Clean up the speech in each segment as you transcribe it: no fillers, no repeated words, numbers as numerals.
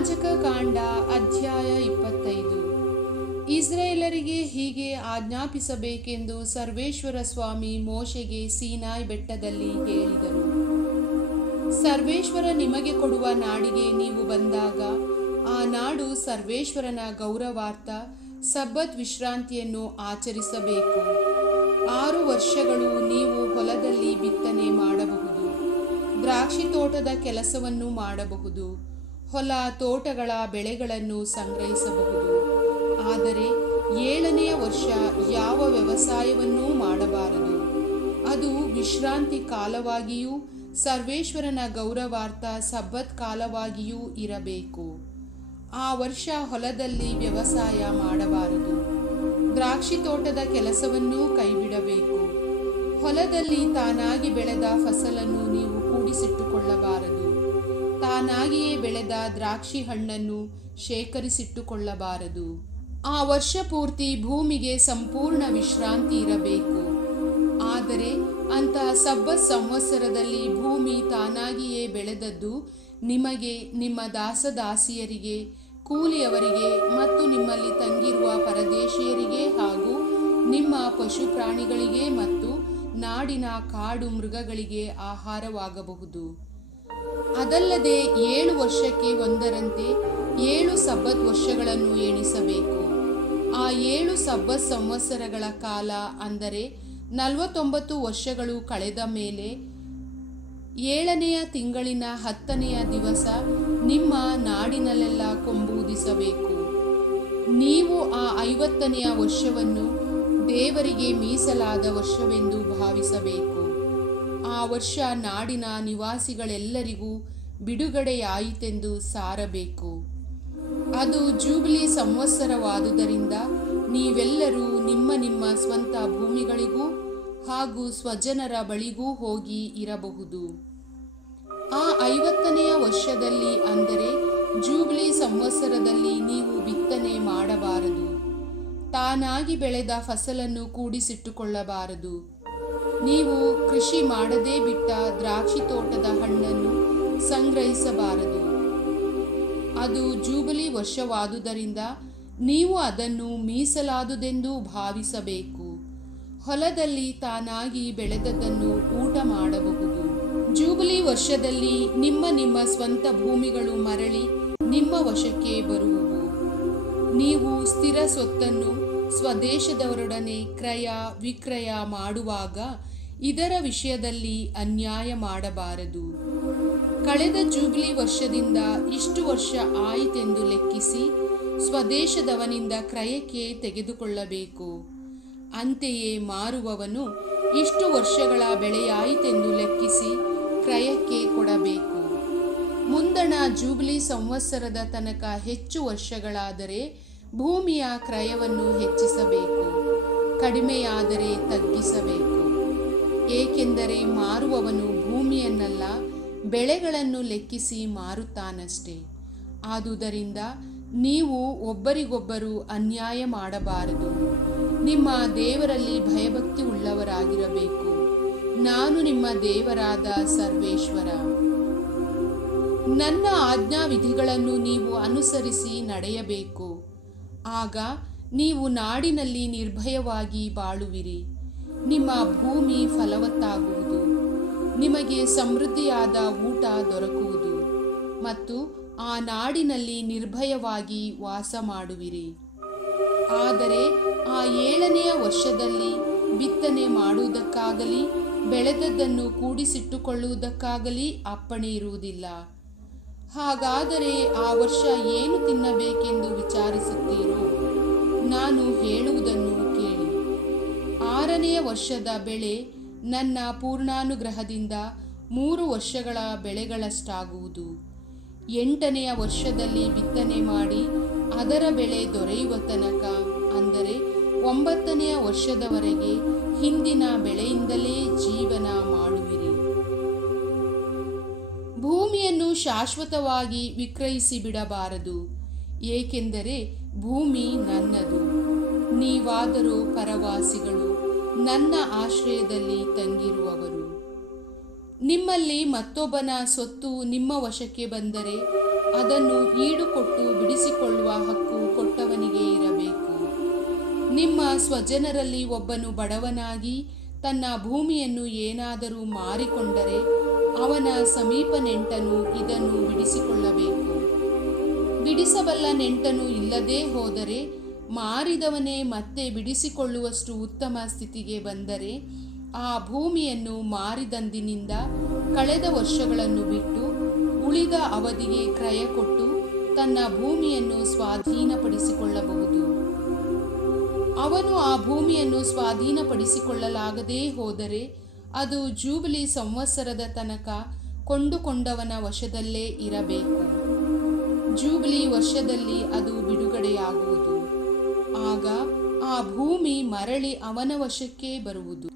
ಯಾಜಕಕಾಂಡ ಅಧ್ಯಾಯ 25. ಇಸ್ರಾಯೇಲರಿಗೆ ಹೀಗೆ ಆಜ್ಞಾಪಿಸಬೇಕೆಂದು ಸರ್ವೇಶ್ವರ ಸ್ವಾಮಿ ಮೋಶೆಗೆ ಸೀನಾಯಿ ಬೆಟ್ಟದಲ್ಲಿ ಹೇಳಿದರು. ಸರ್ವೇಶ್ವರ ನಿಮಗೆ ಕೊಡುವ ನಾಡಿಗೆ ನೀವು ಬಂದಾಗ ಆ ನಾಡು ಸರ್ವೇಶ್ವರನ ಗೌರವಾರ್ಥ ಸಬ್ಬತ್ ವಿಶ್ರಾಂತಿಯನ್ನು ಆಚರಿಸಬೇಕು. 6 ವರ್ಷಗಳು ನೀವು ಹೊಲದಲ್ಲಿ ಬಿತ್ತನೆ ಮಾಡಬಹುದು, ದ್ರಾಕ್ಷಿ ತೋಟದ ಕೆಲಸವನ್ನು ಮಾಡಬಹುದು, ಹೊಲ ತೋಟಗಳ ಬೆಳೆಗಳನ್ನು ಸಂಗ್ರಹಿಸಬಹುದು. ಆದರೆ 7ನೆಯ ವರ್ಷ ಯಾವ ವ್ಯವಸಾಯವನ್ನೂ ಮಾಡಬಾರದು. ಅದು ವಿಶ್ರಾಂತಿ ಕಾಲವಾಗಿಯೂ ಸರ್ವೇಶ್ವರನ ಗೌರವಾರ್ಥ ಸಬ್ಬತ್ ಕಾಲವಾಗಿಯೂ ಇರಬೇಕು. ಆ ವರ್ಷ ಹೊಲದಲ್ಲಿ ವ್ಯವಸಾಯ ಮಾಡಬಾರದು, ದ್ರಾಕ್ಷಿ ತೋಟದ ಕೆಲಸವನ್ನೂ ಕೈಬಿಡಬೇಕು. ಹೊಲದಲ್ಲಿ ತಾನಾಗಿ ಬೆಳೆದ ಫಸಲನ್ನು ನೀವು ಕೂಡಿಸಿಟ್ಟುಕೊಳ್ಳಬಾರದು, ತಾನಾಗಿಯೇ ಬೆಳೆದ ದ್ರಾಕ್ಷಿ ಹಣ್ಣನ್ನು ಶೇಖರಿಸಿಟ್ಟುಕೊಳ್ಳಬಾರದು. ಆ ವರ್ಷ ಪೂರ್ತಿ ಭೂಮಿಗೆ ಸಂಪೂರ್ಣ ವಿಶ್ರಾಂತಿ ಇರಬೇಕು. ಆದರೆ ಅಂತಹ ಸಬ್ಬತ್ ಸಂವತ್ಸರದಲ್ಲಿ ಭೂಮಿ ತಾನಾಗಿಯೇ ಬೆಳೆದದ್ದು ನಿಮಗೆ, ನಿಮ್ಮ ದಾಸದಾಸಿಯರಿಗೆ, ಕೂಲಿಯವರಿಗೆ ಮತ್ತು ನಿಮ್ಮಲ್ಲಿ ತಂಗಿರುವ ಪರದೇಶಿಯರಿಗೆ ಹಾಗೂ ನಿಮ್ಮ ಪಶು ಪ್ರಾಣಿಗಳಿಗೆ ಮತ್ತು ನಾಡಿನ ಕಾಡು ಮೃಗಗಳಿಗೆ ಆಹಾರವಾಗಬಹುದು. ಅದಲ್ಲದೆ 7 ವರ್ಷಕ್ಕೆ ಒಂದರಂತೆ 7 ಸಬ್ಬತ್ ವರ್ಷಗಳನ್ನು ಎಣಿಸಬೇಕು. ಆ 7 ಸಬ್ಬತ್ ಸಂವತ್ಸರಗಳ ಕಾಲ, ಅಂದರೆ 49 ವರ್ಷಗಳು ಕಳೆದ ಮೇಲೆ 7ನೆಯ ತಿಂಗಳಿನ 10ನೆಯ ದಿವಸ ನಿಮ್ಮ ನಾಡಿನಲ್ಲೆಲ್ಲ ಕೊಂಬೂದಿಸಬೇಕು. ನೀವು ಆ 50ನೆಯ ವರ್ಷವನ್ನು ದೇವರಿಗೆ ಮೀಸಲಾದ ವರ್ಷವೆಂದು ಭಾವಿಸಬೇಕು. ಆ ವರ್ಷ ನಾಡಿನ ನಿವಾಸಿಗಳೆಲ್ಲರಿಗೂ ಬಿಡುಗಡೆಯಾಯಿತೆಂದು ಸಾರಬೇಕು. ಅದು ಜೂಬಿಲಿ ಸಂವತ್ಸರವಾದುದರಿಂದ ನೀವೆಲ್ಲರೂ ನಿಮ್ಮ ನಿಮ್ಮ ಸ್ವಂತ ಭೂಮಿಗಳಿಗೂ ಹಾಗೂ ಸ್ವಜನರ ಬಳಿಗೂ ಹೋಗಿ ಇರಬಹುದು. ಆ 50ನೆಯ ವರ್ಷದಲ್ಲಿ, ಅಂದರೆ ಜೂಬಿಲಿ ಸಂವತ್ಸರದಲ್ಲಿ, ನೀವು ಬಿತ್ತನೆ ಮಾಡಬಾರದು, ತಾನಾಗಿ ಬೆಳೆದ ಫಸಲನ್ನು ಕೂಡಿಸಿಟ್ಟುಕೊಳ್ಳಬಾರದು. ನೀವು ಕೃಷಿ ಮಾಡದೇ ಬಿಟ್ಟ ದ್ರಾಕ್ಷಿ ತೋಟದ ಹಣ್ಣನ್ನು ಸಂಗ್ರಹಿಸಬಾರದು. ಅದು ಜೂಬಿಲಿ ವರ್ಷವಾದುದರಿಂದ ನೀವು ಅದನ್ನು ಮೀಸಲಾದುದೆಂದು ಭಾವಿಸಬೇಕು. ಹೊಲದಲ್ಲಿ ತಾನಾಗಿ ಬೆಳೆದದ್ದನ್ನು ಊಟ ಮಾಡಬಹುದು. ಜೂಬಿಲಿ ವರ್ಷದಲ್ಲಿ ನಿಮ್ಮ ನಿಮ್ಮ ಸ್ವಂತ ಭೂಮಿಗಳು ಮರಳಿ ನಿಮ್ಮ ವಶಕ್ಕೆ ಬರುವುವು. ನೀವು ಸ್ಥಿರ ಸ್ವತ್ತನ್ನು ಸ್ವದೇಶದವರೊಡನೆ ಕ್ರಯ ವಿಕ್ರಯ ಮಾಡುವಾಗ ಇದರ ವಿಷಯದಲ್ಲಿ ಅನ್ಯಾಯ ಮಾಡಬಾರದು. ಕಳೆದ ಜೂಬಿಲಿ ವರ್ಷದಿಂದ ಇಷ್ಟು ವರ್ಷ ಆಯಿತೆಂದು ಲೆಕ್ಕಿಸಿ ಸ್ವದೇಶದವನಿಂದ ಕ್ರಯಕ್ಕೆ ತೆಗೆದುಕೊಳ್ಳಬೇಕು. ಅಂತೆಯೇ ಮಾರುವವನು ಇಷ್ಟು ವರ್ಷಗಳ ಬೆಳೆಯಾಯಿತೆಂದು ಲೆಕ್ಕಿಸಿ ಕ್ರಯಕ್ಕೆ ಕೊಡಬೇಕು. ಮುಂದಣ ಜೂಬಿಲಿ ಸಂವತ್ಸರದ ತನಕ ಹೆಚ್ಚು ವರ್ಷಗಳಾದರೆ ಭೂಮಿಯ ಕ್ರಯವನ್ನು ಹೆಚ್ಚಿಸಬೇಕು, ಕಡಿಮೆಯಾದರೆ ತಗ್ಗಿಸಬೇಕು. ಏಕೆಂದರೆ ಮಾರುವವನು ಭೂಮಿಯನ್ನಲ್ಲ, ಬೆಳೆಗಳನ್ನು ಲೆಕ್ಕಿಸಿ ಮಾರುತ್ತಾನಷ್ಟೇ. ಆದುದರಿಂದ ನೀವು ಒಬ್ಬರಿಗೊಬ್ಬರು ಅನ್ಯಾಯ ಮಾಡಬಾರದು. ನಿಮ್ಮ ದೇವರಲ್ಲಿ ಭಯಭಕ್ತಿ ಉಳ್ಳವರಾಗಿರಬೇಕು. ನಾನು ನಿಮ್ಮ ದೇವರಾದ ಸರ್ವೇಶ್ವರ. ನನ್ನ ಆಜ್ಞಾವಿಧಿಗಳನ್ನು ನೀವು ಅನುಸರಿಸಿ ನಡೆಯಬೇಕು. ಆಗ ನೀವು ನಾಡಿನಲ್ಲಿ ನಿರ್ಭಯವಾಗಿ ಬಾಳುವಿರಿ. ನಿಮ್ಮ ಭೂಮಿ ಫಲವತ್ತಾಗುವುದು, ನಿಮಗೆ ಸಮೃದ್ಧಿಯಾದ ಊಟ ದೊರಕುವುದು ಮತ್ತು ಆ ನಾಡಿನಲ್ಲಿ ನಿರ್ಭಯವಾಗಿ ವಾಸ ಮಾಡುವಿರಿ. ಆದರೆ ಆ 7ನೆಯ ವರ್ಷದಲ್ಲಿ ಬಿತ್ತನೆ ಮಾಡುವುದಕ್ಕಾಗಲಿ ಬೆಳೆದದ್ದನ್ನು ಕೂಡಿಸಿಟ್ಟುಕೊಳ್ಳುವುದಕ್ಕಾಗಲಿ ಅಪ್ಪಣೆ ಇರುವುದಿಲ್ಲ. ಹಾಗಾದರೆ ಆ ವರ್ಷ ಏನು ತಿನ್ನಬೇಕೆಂದು ವಿಚಾರಿಸುತ್ತೀರೋ? ನಾನು ಹೇಳುವುದನ್ನು ಕೇಳಿ. 6ನೆಯ ವರ್ಷದ ಬೆಳೆ ನನ್ನ ಪೂರ್ಣಾನುಗ್ರಹದಿಂದ 3 ವರ್ಷಗಳ ಬೆಳೆಗಳಷ್ಟಾಗುವುದು. 8ನೆಯ ವರ್ಷದಲ್ಲಿ ಬಿತ್ತನೆ ಮಾಡಿ ಅದರ ಬೆಳೆ ದೊರೆಯುವ ತನಕ, ಅಂದರೆ 9ನೆಯ ವರ್ಷದವರೆಗೆ ಹಿಂದಿನ ಬೆಳೆಯಿಂದಲೇ ಜೀವನ ಮಾಡುವಿರಿ. ಭೂಮಿಯನ್ನು ಶಾಶ್ವತವಾಗಿ ವಿಕ್ರಯಿಸಿ ಬಿಡಬಾರದು, ಏಕೆಂದರೆ ಭೂಮಿ ನನ್ನದು. ನೀವಾದರೂ ಪರವಾಸಿಗಳು, ನನ್ನ ಆಶ್ರಯದಲ್ಲಿ ತಂಗಿರುವವರು. ನಿಮ್ಮಲ್ಲಿ ಮತ್ತೊಬ್ಬನ ಸೊತ್ತು ನಿಮ್ಮ ವಶಕ್ಕೆ ಬಂದರೆ ಅದನ್ನು ಈಡುಕೊಟ್ಟು ಬಿಡಿಸಿಕೊಳ್ಳುವ ಹಕ್ಕು ಕೊಟ್ಟವನಿಗೆ ಇರಬೇಕು. ನಿಮ್ಮ ಸ್ವಜನರಲ್ಲಿ ಒಬ್ಬನು ಬಡವನಾಗಿ ತನ್ನ ಭೂಮಿಯನ್ನು ಏನಾದರೂ ಮಾರಿಕೊಂಡರೆ ಅವನ ಸಮೀಪ ನೆಂಟನು ಇದನ್ನು ಬಿಡಿಸಿಕೊಳ್ಳಬೇಕು. ಬಿಡಿಸಬಲ್ಲ ನೆಂಟನು ಇಲ್ಲದೇ ಹೋದರೆ ಮಾರಿದವನೇ ಮತ್ತೆ ಬಿಡಿಸಿಕೊಳ್ಳುವಷ್ಟು ಉತ್ತಮ ಸ್ಥಿತಿಗೆ ಬಂದರೆ ಆ ಭೂಮಿಯನ್ನು ಮಾರಿದಂದಿನಿಂದ ಕಳೆದ ವರ್ಷಗಳನ್ನು ಬಿಟ್ಟು ಉಳಿದ ಅವಧಿಗೆ ಕ್ರಯ ಕೊಟ್ಟು ತನ್ನ ಭೂಮಿಯನ್ನು ಸ್ವಾಧೀನಪಡಿಸಿಕೊಳ್ಳಬಹುದು. ಅವನು ಆ ಭೂಮಿಯನ್ನು ಸ್ವಾಧೀನಪಡಿಸಿಕೊಳ್ಳಲಾಗದೇ ಹೋದರೆ ಅದು ಜೂಬಿಲಿ ಸಂವತ್ಸರದ ತನಕ ಕೊಂಡುಕೊಂಡವನ ವಶದಲ್ಲೇ ಇರಬೇಕು. ಜೂಬಿಲಿ ವರ್ಷದಲ್ಲಿ ಅದು ಬಿಡುಗಡೆಯಾಗುವುದು. ಆಗ ಆ ಭೂಮಿ ಮರಳಿ ಅವನ ವಶಕ್ಕೆ ಬರುವುದು.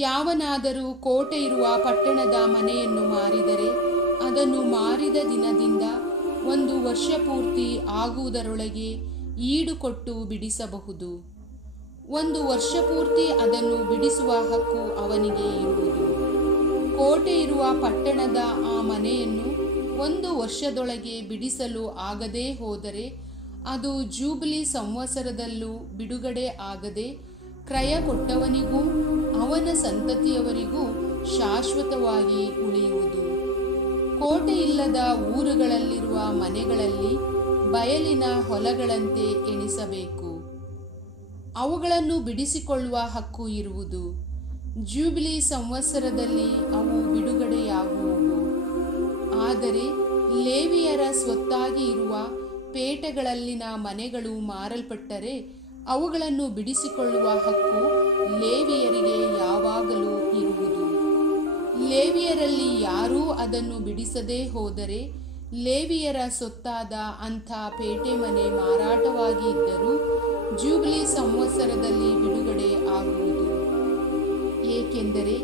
ಯಾವನಾದರೂ ಕೋಟೆ ಇರುವ ಪಟ್ಟಣದ ಮನೆಯನ್ನು ಮಾರಿದರೆ ಅದನ್ನು ಮಾರಿದ ದಿನದಿಂದ 1 ವರ್ಷ ಪೂರ್ತಿ ಆಗುವುದರೊಳಗೆ ಈಡುಕೊಟ್ಟು ಬಿಡಿಸಬಹುದು. 1 ವರ್ಷ ಪೂರ್ತಿ ಅದನ್ನು ಬಿಡಿಸುವ ಹಕ್ಕು ಅವನಿಗೆ ಇರುವುದು. ಕೋಟೆ ಇರುವ ಪಟ್ಟಣದ ಆ ಮನೆಯನ್ನು 1 ವರ್ಷದೊಳಗೆ ಬಿಡಿಸಲು ಆಗದೇ ಹೋದರೆ ಅದು ಜೂಬಿಲಿ ಸಂವತ್ಸರದಲ್ಲೂ ಬಿಡುಗಡೆ ಆಗದೆ ಕ್ರಯ ಕೊಟ್ಟವನಿಗೂ ಅವನ ಸಂತತಿಯವರಿಗೂ ಶಾಶ್ವತವಾಗಿ ಉಳಿಯುವುದು. ಕೋಟೆ ಇಲ್ಲದ ಊರುಗಳಲ್ಲಿರುವ ಮನೆಗಳಲ್ಲಿ ಬಯಲಿನ ಹೊಲಗಳಂತೆ ಎಣಿಸಬೇಕು. ಅವುಗಳನ್ನು ಬಿಡಿಸಿಕೊಳ್ಳುವ ಹಕ್ಕು ಇರುವುದು. ಜೂಬಿಲಿ ಸಂವತ್ಸರದಲ್ಲಿ ಅವು ಬಿಡುಗಡೆಯಾಗುವವು. ಆದರೆ ಲೇವಿಯರ ಸ್ವತ್ತಾಗಿ ಇರುವ ಪೇಟೆಗಳಲ್ಲಿನ ಮನೆಗಳು ಮಾರಲ್ಪಟ್ಟರೆ ಅವುಗಳನ್ನು ಬಿಡಿಸಿಕೊಳ್ಳುವ ಹಕ್ಕು ಲೇವಿಯರಿಗೆ ಯಾವಾಗಲೂ ಇರುವುದು. ಲೇವಿಯರಲ್ಲಿ ಯಾರೂ ಅದನ್ನು ಬಿಡಿಸದೇ ಹೋದರೆ ಲೇವಿಯರ ಸೊತ್ತಾದ ಅಂಥ ಪೇಟೆ ಮನೆ ಮಾರಾಟವಾಗಿ ಇದ್ದರೂ ಜೂಬಿಲಿ ಸಂವತ್ಸರದಲ್ಲಿ ಬಿಡುಗಡೆ ಆಗುವುದು. ಏಕೆಂದರೆ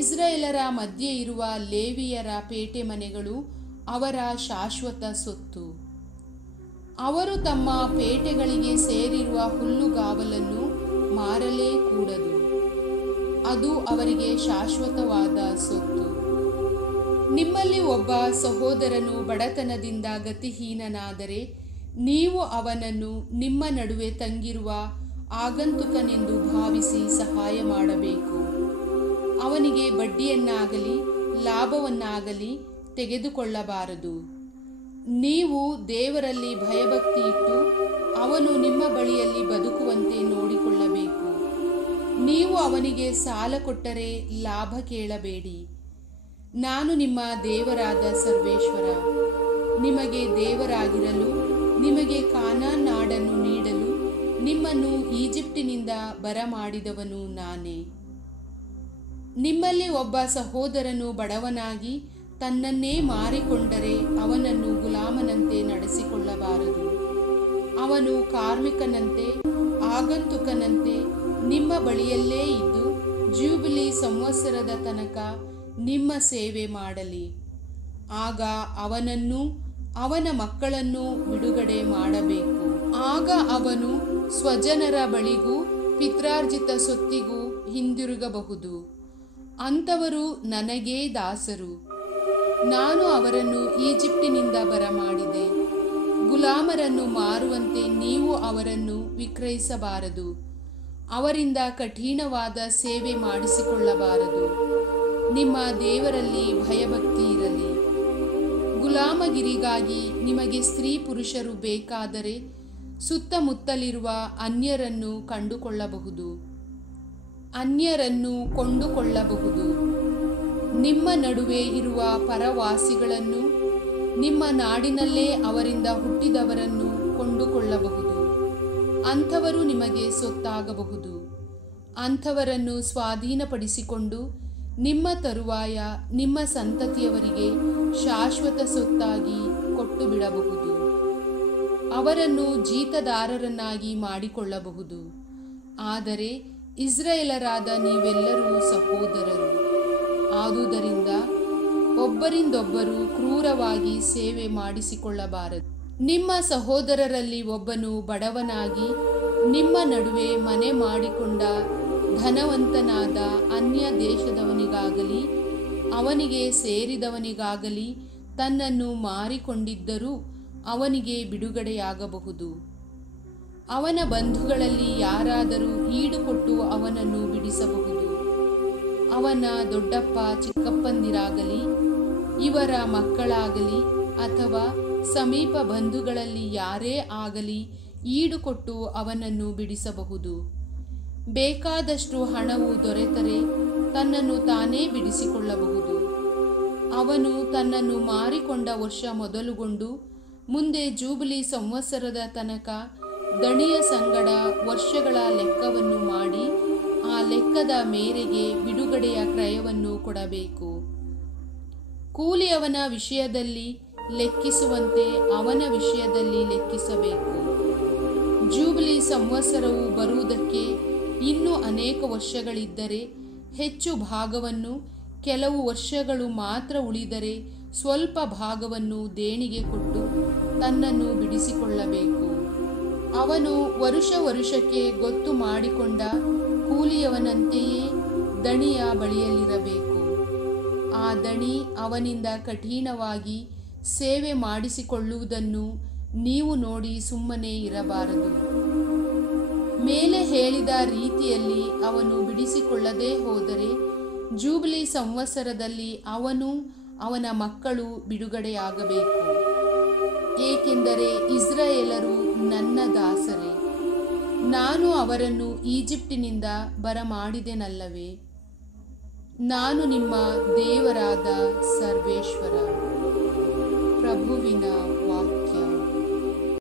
ಇಸ್ರಾಯೇಲರ ಮಧ್ಯೆ ಇರುವ ಲೇವಿಯರ ಪೇಟೆ ಮನೆಗಳು ಅವರ ಶಾಶ್ವತ ಸೊತ್ತು. ಅವರು ತಮ್ಮ ಪೇಟೆಗಳಿಗೆ ಸೇರಿರುವ ಹುಲ್ಲುಗಾವಲನ್ನು ಮಾರಲೇ ಕೂಡದು. ಅದು ಅವರಿಗೆ ಶಾಶ್ವತವಾದ ಸೊತ್ತು. ನಿಮ್ಮಲ್ಲಿ ಒಬ್ಬ ಸಹೋದರನು ಬಡತನದಿಂದ ಗತಿಹೀನನಾದರೆ ನೀವು ಅವನನ್ನು ನಿಮ್ಮ ನಡುವೆ ತಂಗಿರುವ ಆಗಂತುಕನೆಂದು ಭಾವಿಸಿ ಸಹಾಯ ಮಾಡಬೇಕು. ಅವನಿಗೆ ಬಡ್ಡಿಯನ್ನಾಗಲಿ ಲಾಭವನ್ನಾಗಲಿ ತೆಗೆದುಕೊಳ್ಳಬಾರದು. ನೀವು ದೇವರಲ್ಲಿ ಭಯಭಕ್ತಿ ಇಟ್ಟು ಅವನು ನಿಮ್ಮ ಬಳಿಯಲ್ಲಿ ಬದುಕುವಂತೆ ನೋಡಿಕೊಳ್ಳಬೇಕು. ನೀವು ಅವನಿಗೆ ಸಾಲ ಕೊಟ್ಟರೆ ಲಾಭ ಕೇಳಬೇಡಿ. ನಾನು ನಿಮ್ಮ ದೇವರಾದ ಸರ್ವೇಶ್ವರ. ನಿಮಗೆ ದೇವರಾಗಿರಲು ನಿಮಗೆ ಕಾನಾನ್ ನಾಡನ್ನು ನೀಡಲು ನಿಮ್ಮನ್ನು ಈಜಿಪ್ಟಿನಿಂದ ಬರಮಾಡಿದವನು ನಾನೇ. ನಿಮ್ಮಲ್ಲಿ ಒಬ್ಬ ಸಹೋದರನು ಬಡವನಾಗಿ ತನ್ನನ್ನೇ ಮಾರಿಕೊಂಡರೆ ಅವನನ್ನು ಗುಲಾಮನಂತೆ ನಡೆಸಿಕೊಳ್ಳಬಾರದು. ಅವನು ಕಾರ್ಮಿಕನಂತೆ ಆಗಂತುಕನಂತೆ ನಿಮ್ಮ ಬಳಿಯಲ್ಲೇ ಇದ್ದು ಜೂಬಿಲಿ ಸಂವತ್ಸರದ ತನಕ ನಿಮ್ಮ ಸೇವೆ ಮಾಡಲಿ. ಆಗ ಅವನನ್ನೂ ಅವನ ಮಕ್ಕಳನ್ನೂ ಬಿಡುಗಡೆ ಮಾಡಬೇಕು. ಆಗ ಅವನು ಸ್ವಜನರ ಬಳಿಗೂ ಪಿತ್ರಾರ್ಜಿತ ಸೊತ್ತಿಗೂ ಹಿಂದಿರುಗಬಹುದು. ಅಂಥವರು ನನಗೇ ದಾಸರು. ನಾನು ಅವರನ್ನು ಈಜಿಪ್ಟಿನಿಂದ ಬರಮಾಡಿದೆ. ಗುಲಾಮರನ್ನು ಮಾರುವಂತೆ ನೀವು ಅವರನ್ನು ವಿಕ್ರಯಿಸಬಾರದು. ಅವರಿಂದ ಕಠಿಣವಾದ ಸೇವೆ ಮಾಡಿಸಿಕೊಳ್ಳಬಾರದು. ನಿಮ್ಮ ದೇವರಲ್ಲಿ ಭಯಭಕ್ತಿ ಇರಲಿ. ಗುಲಾಮಗಿರಿಗಾಗಿ ನಿಮಗೆ ಸ್ತ್ರೀ ಪುರುಷರು ಬೇಕಾದರೆ ಸುತ್ತಮುತ್ತಲಿರುವ ಅನ್ಯರನ್ನು ಕೊಂಡುಕೊಳ್ಳಬಹುದು. ನಿಮ್ಮ ನಡುವೆ ಇರುವ ಪರವಾಸಿಗಳನ್ನು, ನಿಮ್ಮ ನಾಡಿನಲ್ಲೇ ಅವರಿಂದ ಹುಟ್ಟಿದವರನ್ನು ಕೊಂಡುಕೊಳ್ಳಬಹುದು. ಅಂಥವರು ನಿಮಗೆ ಸೊತ್ತಾಗಬಹುದು. ಅಂಥವರನ್ನು ಸ್ವಾಧೀನಪಡಿಸಿಕೊಂಡು ನಿಮ್ಮ ತರುವಾಯ ನಿಮ್ಮ ಸಂತತಿಯವರಿಗೆ ಶಾಶ್ವತ ಸೊತ್ತಾಗಿ ಕೊಟ್ಟು ಬಿಡಬಹುದು. ಅವರನ್ನು ಜೀತದಾರರನ್ನಾಗಿ ಮಾಡಿಕೊಳ್ಳಬಹುದು. ಆದರೆ ಇಸ್ರಾಯೇಲರಾದ ನೀವೆಲ್ಲರೂ ಸಹೋದರರು. ಆದುದರಿಂದ ಒಬ್ಬರಿಂದೊಬ್ಬರು ಕ್ರೂರವಾಗಿ ಸೇವೆ ಮಾಡಿಸಿಕೊಳ್ಳಬಾರದು. ನಿಮ್ಮ ಸಹೋದರರಲ್ಲಿ ಒಬ್ಬನು ಬಡವನಾಗಿ ನಿಮ್ಮ ನಡುವೆ ಮನೆ ಮಾಡಿಕೊಂಡ ಧನವಂತನಾದ ಅನ್ಯ ದೇಶದವನಿಗಾಗಲಿ ಅವನಿಗೆ ಸೇರಿದವನಿಗಾಗಲಿ ತನ್ನನ್ನು ಮಾರಿಕೊಂಡಿದ್ದರೂ ಅವನಿಗೆ ಬಿಡುಗಡೆಯಾಗಬಹುದು. ಅವನ ಬಂಧುಗಳಲ್ಲಿ ಯಾರಾದರೂ ಈಡುಕೊಟ್ಟು ಅವನನ್ನು ಬಿಡಿಸಬಹುದು. ಅವನ ದೊಡ್ಡಪ್ಪ ಚಿಕ್ಕಪ್ಪಂದಿರಾಗಲಿ, ಇವರ ಮಕ್ಕಳಾಗಲಿ ಅಥವಾ ಸಮೀಪ ಬಂಧುಗಳಲ್ಲಿ ಯಾರೇ ಆಗಲಿ ಈಡುಕೊಟ್ಟು ಅವನನ್ನು ಬಿಡಿಸಬಹುದು. ಬೇಕಾದಷ್ಟು ಹಣವು ದೊರೆತರೆ ತನ್ನನ್ನು ತಾನೇ ಬಿಡಿಸಿಕೊಳ್ಳಬಹುದು. ಅವನು ತನ್ನನ್ನು ಮಾರಿಕೊಂಡ ವರ್ಷ ಮೊದಲುಗೊಂಡು ಮುಂದೆ ಜೂಬಿಲಿ ಸಂವತ್ಸರದ ತನಕ ದಣಿಯ ಸಂಗಡ ವರ್ಷಗಳ ಲೆಕ್ಕವನ್ನು ಮಾಡಿ ಆ ಲೆಕ್ಕದ ಮೇರೆಗೆ ಬಿಡುಗಡೆಯ ಕ್ರಯವನ್ನು ಕೊಡಬೇಕು. ಕೂಲಿಯವನ ವಿಷಯದಲ್ಲಿ ಲೆಕ್ಕಿಸುವಂತೆ ಅವನ ವಿಷಯದಲ್ಲಿ ಲೆಕ್ಕಿಸಬೇಕು. ಜೂಬಿಲಿ ಸಂವತ್ಸರವು ಬರುವುದಕ್ಕೆ ಇನ್ನೂ ಅನೇಕ ವರ್ಷಗಳಿದ್ದರೆ ಹೆಚ್ಚು ಭಾಗವನ್ನು, ಕೆಲವು ವರ್ಷಗಳು ಮಾತ್ರ ಉಳಿದರೆ ಸ್ವಲ್ಪ ಭಾಗವನ್ನು ದೇಣಿಗೆ ಕೊಟ್ಟು ತನ್ನನ್ನು ಬಿಡಿಸಿಕೊಳ್ಳಬೇಕು. ಅವನು ವರುಷಕ್ಕೆ ಗೊತ್ತು ಮಾಡಿಕೊಂಡ ಕೂಲಿಯವನಂತೆಯೇ ದಣಿಯ ಬಳಿಯಲ್ಲಿರಬೇಕು. ಆ ದಣಿ ಅವನಿಂದ ಕಠಿಣವಾಗಿ ಸೇವೆ ಮಾಡಿಸಿಕೊಳ್ಳುವುದನ್ನು ನೀವು ನೋಡಿ ಸುಮ್ಮನೆ ಇರಬಾರದು. ಮೇಲೆ ಹೇಳಿದ ರೀತಿಯಲ್ಲಿ ಅವನು ಬಿಡಿಸಿಕೊಳ್ಳದೇ ಹೋದರೆ ಜೂಬಿಲಿ ಸಂವತ್ಸರದಲ್ಲಿ ಅವನು ಅವನ ಮಕ್ಕಳು ಬಿಡುಗಡೆಯಾಗಬೇಕು. ಏಕೆಂದರೆ ಇಸ್ರಾಯೇಲರು ನನ್ನ ದಾಸರೇ, ನಾನು ಅವರನ್ನು ಈಜಿಪ್ಟಿನಿಂದ ಬರಮಾಡಿದೆನಲ್ಲವೇ? ನಾನು ನಿಮ್ಮ ದೇವರಾದ ಸರ್ವೇಶ್ವರ. ಪ್ರಭುವಿನ